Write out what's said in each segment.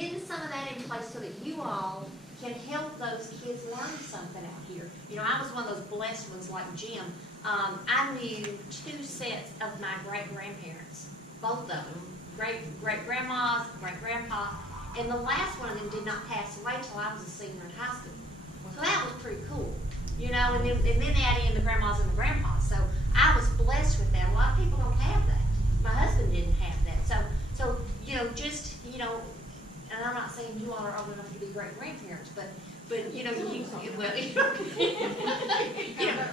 getting some of that in place so that you all can help those kids learn something out here. You know, I was one of those blessed ones like Jim. I knew 2 sets of my great-grandparents, both of them, great-grandmas, great-grandpa, and the last one of them did not pass away till I was a senior in high school. So that was pretty cool, you know, and then add in the grandmas and the grandpas. So I was blessed with that. A lot of people don't have that. My husband didn't have that. So you know, just, you know, and I'm not saying you all are old enough to be great-grandparents, but you know, well, you know,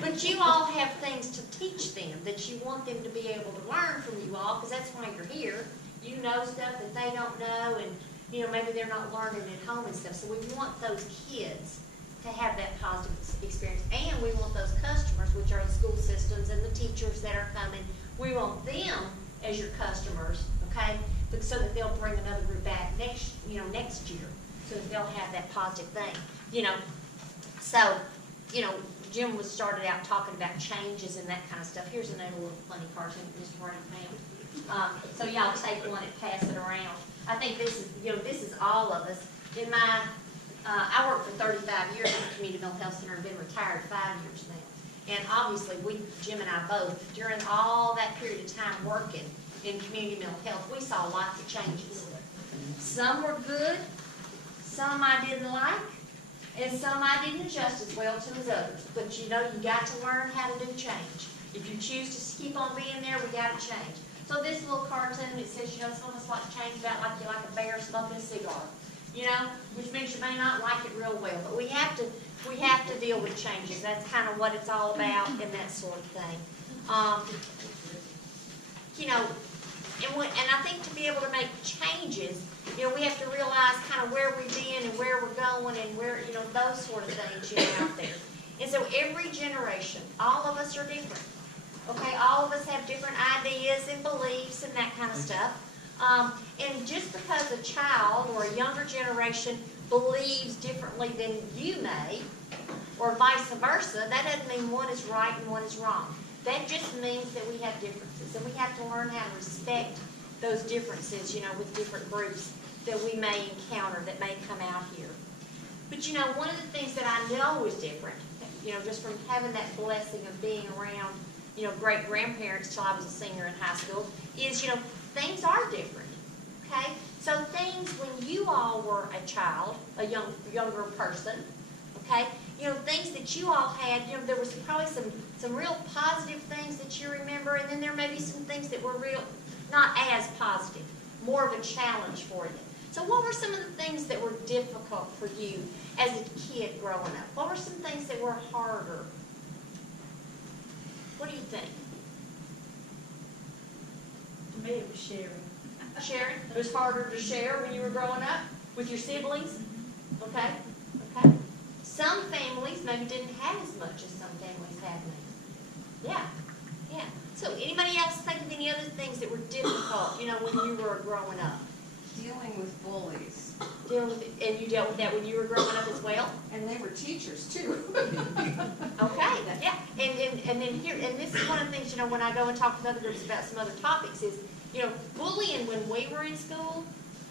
but you all have things to teach them that you want them to be able to learn from you all, because that's why you're here. You know stuff that they don't know, and you know, maybe they're not learning at home and stuff. So we want those kids to have that positive experience, and we want those customers, which are the school systems and the teachers that are coming. We want them as your customers, okay? But so that they'll bring another group back next year, so that they'll have that positive thing, you know. So, you know, Jim was started out talking about changes and that kind of stuff. Here's another little funny cartoon Mr. Bryant made. So y'all take one and pass it around. I think this is, you know, this is all of us. In my, I worked for 35 years at the Community Mental Health Center and been retired 5 years now. And obviously, Jim and I both, during all that period of time working in community mental health, we saw lots of changes. Some were good, some I didn't like, and some I didn't adjust as well to as others. But you know, you got to learn how to do change. If you choose to keep on being there, we got to change. So this little cartoon, it says, you know, some of us like to change about like you like a bear smoking a cigar. You know, which means you may not like it real well, but we have to deal with changes. That's kind of what it's all about, and that sort of thing. You know, and I think to be able to make changes, you know, we have to realize kind of where we've been and where we're going and where, you know, those sort of things, you know, out there. And so every generation, all of us are different. Okay, all of us have different ideas and beliefs and that kind of stuff. And just because a child or a younger generation believes differently than you may, or vice versa, that doesn't mean one is right and one is wrong. That just means that we have differences, and we have to learn how to respect those differences, you know, with different groups that we may encounter that may come out here. But, you know, one of the things that I know is different, you know, just from having that blessing of being around, you know, great-grandparents till I was a senior in high school, is, you know, things are different, okay? So things when you all were a child, a younger person, okay, you know, things that you all had, you know, there was probably some real positive things that you remember, and then there may be some things that were not as positive, more of a challenge for you. So what were some of the things that were difficult for you as a kid growing up? What were some things that were harder? What do you think? To me, it was sharing. Sharing? It was harder to share when you were growing up with your siblings? Okay, okay. Some families maybe didn't have as much as some families had maybe. Yeah, yeah. So anybody else think of any other things that were difficult, you know, when you were growing up? Dealing with bullies. And you dealt with that when you were growing up as well? And they were teachers too. Okay, yeah. And then here, and this is one of the things, you know, when I go and talk with other groups about some other topics is, you know, bullying when we were in school,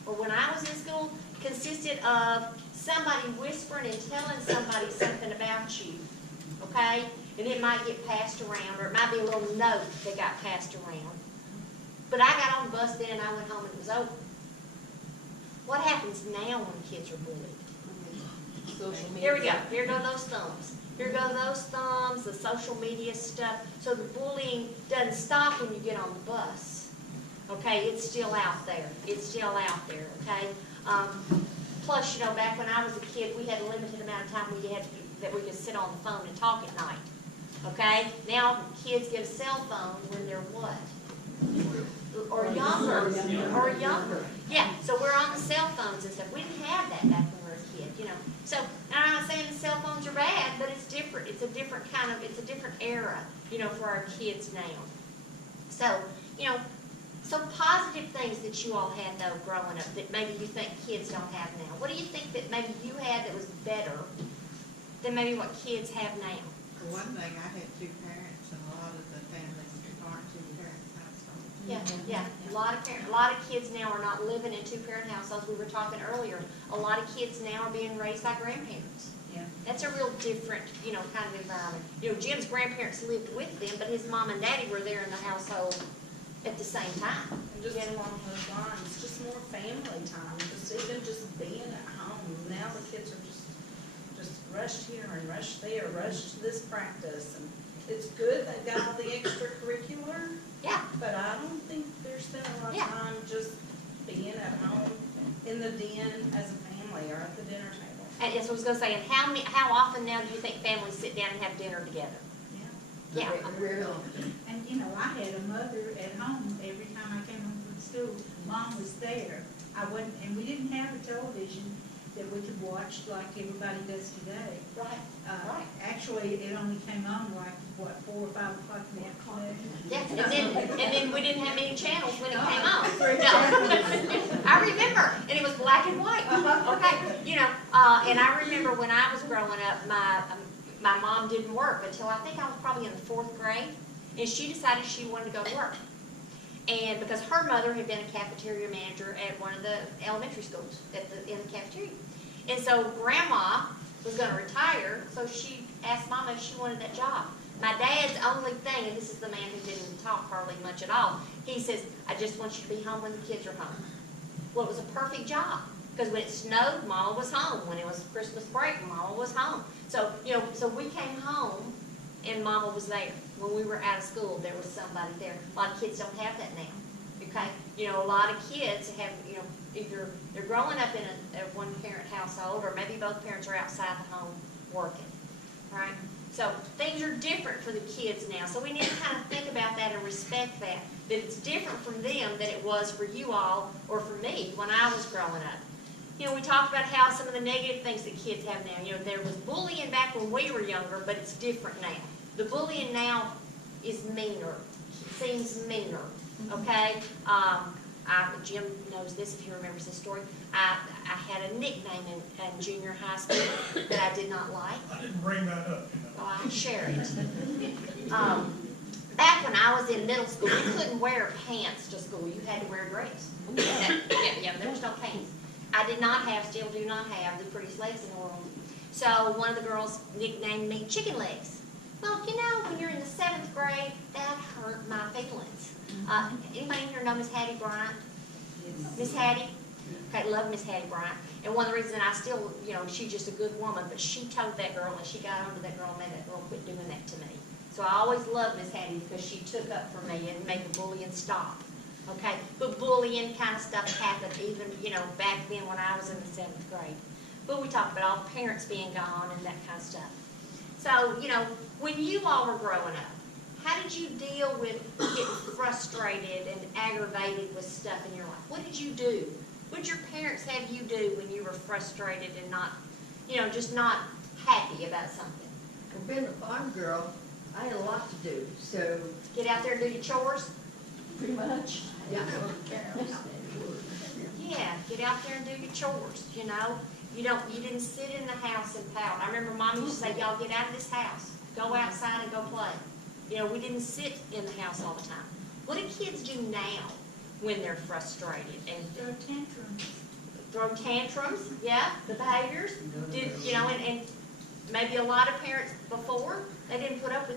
or when I was in school, consisted of somebody whispering and telling somebody something about you, okay? And it might get passed around, or it might be a little note that got passed around. But I got on the bus then and I went home and it was over. What happens now when kids are bullied? Social media. Here we go. Here go those thumbs. Here go those thumbs, the social media stuff. So the bullying doesn't stop when you get on the bus. Okay, it's still out there. It's still out there, okay? Plus, you know, back when I was a kid, we had a limited amount of time that we could sit on the phone and talk at night. Okay? Now kids get a cell phone when they're what? Or younger. Yeah, so we're on the cell phones and stuff. We didn't have that back when we were a kid, you know. So, I'm not saying the cell phones are bad, but it's different. It's a different era, you know, for our kids now. So, you know, some positive things that you all had, though, growing up that maybe you think kids don't have now. What do you think that maybe you had that was better than maybe what kids have now? For one thing, I had two parents, and a lot of the families aren't two parents households. Yeah. A lot of kids now are not living in two-parent households. We were talking earlier. A lot of kids now are being raised by grandparents. Yeah. That's a real different, kind of environment. Jim's grandparents lived with them, but his mom and daddy were there in the household at the same time. And just along those lines, just more family time, just being at home. Now the kids are just rushed here and rushed there, rushed to this practice. And it's good, they've got all the extracurricular, Yeah. but I don't think they're spending a lot of Yeah. time just being at home in the den as a family or at the dinner table. And that's what I was gonna say, and how often now do you think families sit down and have dinner together? Yeah. Rarely. And, I had a mother at home every time I came home from school. Mom was there. And we didn't have a television that we could watch like everybody does today. Right. Right. Actually, it only came on like, 4 or 5 o'clock in the afternoon. Yeah, and then we didn't have many channels when it came on. No. I remember, and it was black and white. Okay, and I remember when I was growing up, my mom didn't work until I think I was probably in the 4th grade, and she decided she wanted to go to work. And because her mother had been a cafeteria manager at one of the elementary schools in the cafeteria. And so Grandma was going to retire, so she asked Mama if she wanted that job. My dad's only thing, and this is the man who didn't talk hardly much at all, he says, I just want you to be home when the kids are home. Well, it was a perfect job, because when it snowed, Mama was home. When it was Christmas break, Mama was home. So, so we came home, and Mama was there. When we were out of school, there was somebody there. A lot of kids don't have that now, okay? A lot of kids have, either they're growing up in a one-parent household, or maybe both parents are outside the home working, right? So things are different for the kids now. So we need to kind of think about that and respect that it's different from them than it was for you all or for me when I was growing up. We talked about how some of the negative things that kids have now. There was bullying back when we were younger, but it's different now. The bullying now is meaner, seems meaner, okay? Jim knows this if he remembers this story. I had a nickname in junior high school that I did not like. I didn't bring that up, Oh, I'll share it. Back when I was in middle school, you couldn't wear pants to school. You had to wear a dress. Yeah, there was no pants. I did not have, still do not have, the prettiest legs in the world. So one of the girls nicknamed me Chicken Legs. Well, when you're in the 7th grade, that hurt my feelings. Anybody in here know Miss Hattie Bryant? Yes. Miss Hattie? Okay, love Miss Hattie Bryant. And one of the reasons I still, she's just a good woman, but she told that girl, and she got onto that girl and made that girl quit doing that to me. So I always loved Miss Hattie because she took up for me and made the bullying stop. Okay, but bullying kind of stuff happened even, back then when I was in the 7th grade. But we talked about all the parents being gone and that kind of stuff. So, when you all were growing up, how did you deal with getting frustrated and aggravated with stuff in your life? What did you do? What did your parents have you do when you were frustrated and not, just not happy about something? Well, being a farm girl, I had a lot to do, so Get out there and do your chores? pretty much, yeah. Yeah, get out there and do your chores, You didn't sit in the house and pout. I remember Mom used to say, y'all get out of this house. Go outside and go play. We didn't sit in the house all the time. What do kids do now when they're frustrated and Throw tantrums. throw tantrums? Yeah, the behaviors. And maybe a lot of parents before, they didn't put up with